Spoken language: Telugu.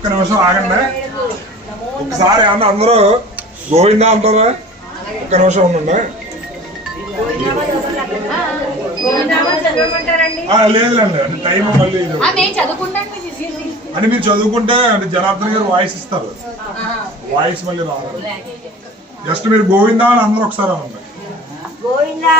ఒక్క నిమిషం ఆగండి. ఒకసారి అన్న అందరూ గోవిందా అంటారా? ఒక్క నిమిషం ఉండండి. ఆ, లేదు లేదు టైం మళ్ళీ చదువుకుంటాను మీరు తీసేయండి. అని మీరు చదువుకుంటే అంటే జనార్దన్ గారు వాయిస్ ఇస్తారు. వాయిస్ మళ్ళీ రావాలి జస్ట్ మీరు గోవిందా అని అందరూ ఒకసారి అనండి. గోవిందా.